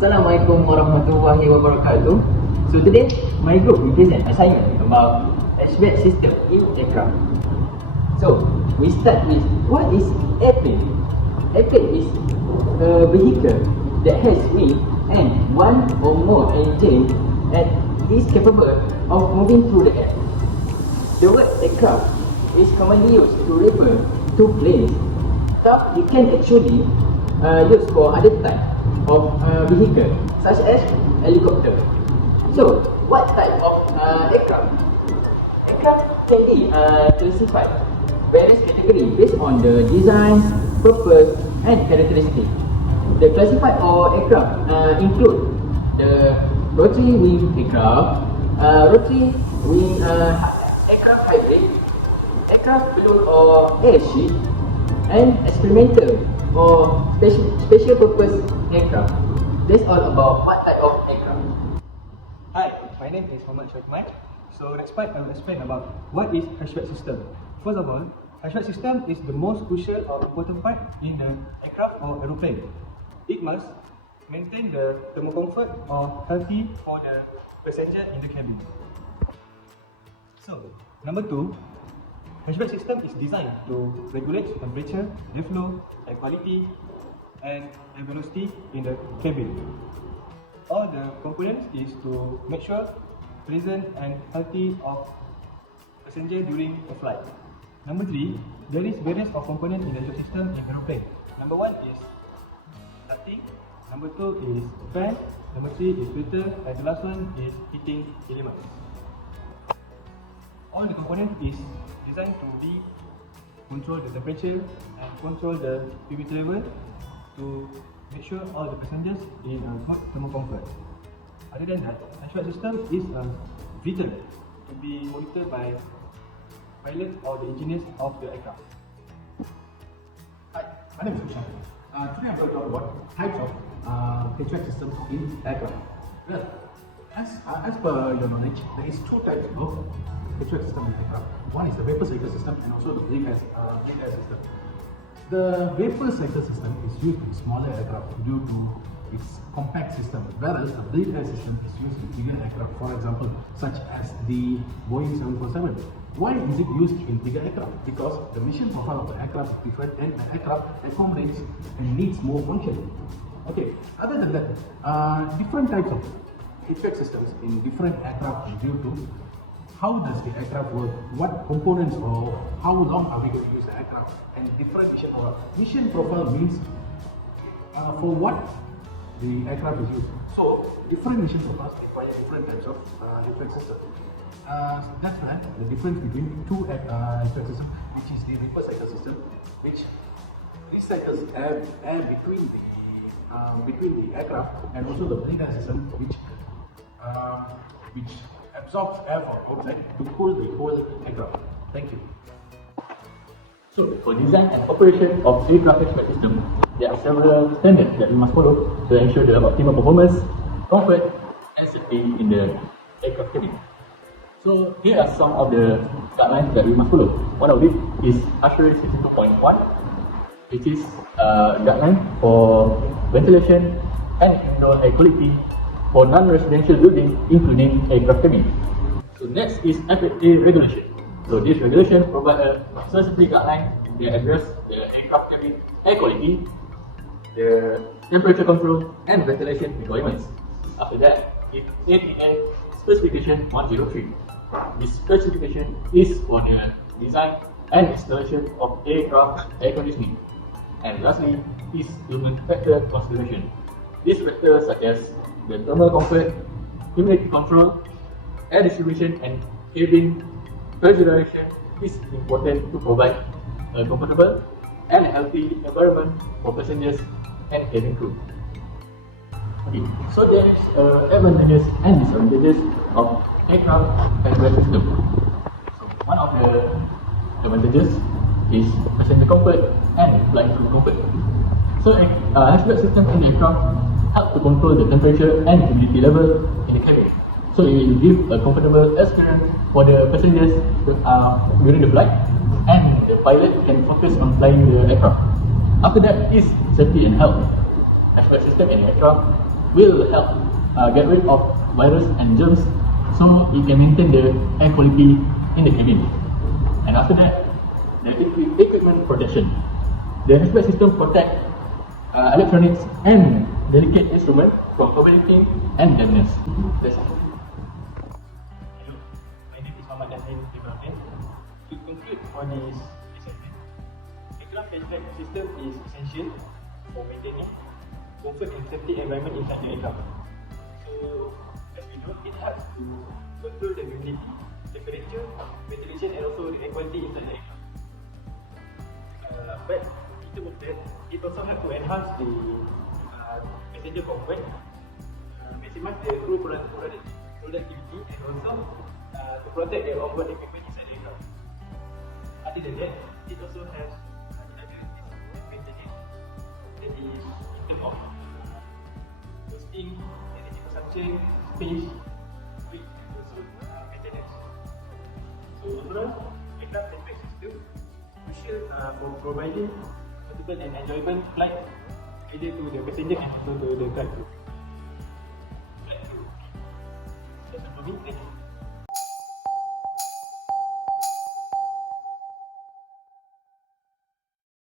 Assalamualaikum warahmatullahi wabarakatuh. So today, my group will present assignment about HVAC system in aircraft. So we start with what is airplane. Airplane is a vehicle that has wing and one or more engine and is capable of moving through the air. The word aircraft is commonly used to refer to planes, but you can actually use for other type of vehicle such as helicopter. So what type of aircraft? Aircraft can be classified various categories based on the design, purpose and characteristics. The classified aircraft include the rotary wing aircraft, rotary wing aircraft hybrid, aircraft balloon or airship, and experimental or special purpose aircraft. That's all about what type of aircraft. Hi, my name is MUHAMAD. So next part I will explain about what is HVAC system. First of all, HVAC system is the most crucial or important part in the aircraft or aeroplane. It must maintain the thermal comfort or healthy for the passenger in the cabin. So, number 2, HVAC system is designed to regulate temperature, airflow, air quality and air velocity in the cabin. All the components is to make sure pleasant and healthy of passenger during the flight. Number 3, there is various of components in the HVAC system in aeroplane. Number 1 is ducting, number 2 is fan, number 3 is filter, and the last one is heating elements. All the components is designed to control the temperature and control the humidity level to make sure all the passengers in good thermal comfort. Other than that, HVAC system is vital to be monitored by pilots or the engineers of the aircraft. Hi, my name is RUSHANTHAN. Today I'm going to talk about types of HVAC systems in aircraft. Well, as per your knowledge, there is two types of HVAC system in aircraft. One is the vapor cycle system and also the bleed air system. The vapor cycle system is used in smaller aircraft due to its compact system, whereas the bleed air system is used in bigger aircraft, for example, such as the Boeing 747. Why is it used in bigger aircraft? Because the mission profile of the aircraft is different and the aircraft accommodates and needs more function. Okay, other than that, different types of HVAC systems in different aircraft is due to how does the aircraft work, what components or how long are we going to use the aircraft, and different mission profile. Mission profile means for what the aircraft is used. So different mission profiles require different types of HVAC systems. That's why the difference between two HVAC systems, which is the vapor cycle system, which recycles air between the aircraft, and also the bleed air system, which absorbs air from outside to cool the whole aircraft. Thank you. So for design and operation of aircraft HVAC system, there are several standards that we must follow to ensure the optimal performance, comfort and safety in the aircraft cabin. So here are some of the guidelines that we must follow. One of it is ASHRAE 62.1, which is a guideline for ventilation and indoor air quality for non-residential buildings, including aircraft cabin. So next is FAA regulation. So this regulation provides a specific guideline that address the aircraft cabin air quality, the temperature control and ventilation requirements. After that is ATA specification 103. This specification is for the design and installation of aircraft air conditioning. And lastly is human factor consideration. These factors such as the thermal comfort, humidity control, air distribution and cabin pressurization is important to provide a comfortable and healthy environment for passengers and cabin crew. Okay, so there is advantages and disadvantages of aircraft HVAC system. So one of the advantages is passenger comfort and flight crew comfort. So HVAC system in the aircraft help to control the temperature and humidity level in the cabin. So it will give a comfortable experience for the passengers during the flight, and the pilot can focus on flying the aircraft. After that is safety and health. HVAC system in the aircraft will help get rid of virus and germs, so it can maintain the air quality in the cabin. And after that, the equipment protection. The hatchback system protect electronics and delicate instruments from overheating and dampness. That's it. Hello, my name is NAZRIN. To conclude on this assessment, aircraft hatchback system is essential for maintaining comfort and safety environment inside the aircraft. So, as we know, it helps to control the humidity, temperature, ventilation, and also the air quality inside the aircraft. But in terms of that, it also helps to enhance the passenger comfort, maximize the crew productivity, and also to protect the onboard equipment inside the aircraft. Other than that, it also has another disadvantage, that is in terms of costing, energy consumption, space, weight, and also maintenance. So overall, aircraft hatchback system crucial for providing comfortable and enjoyable flight either to the passenger and also to the flight crew. That's all for me. Thank you.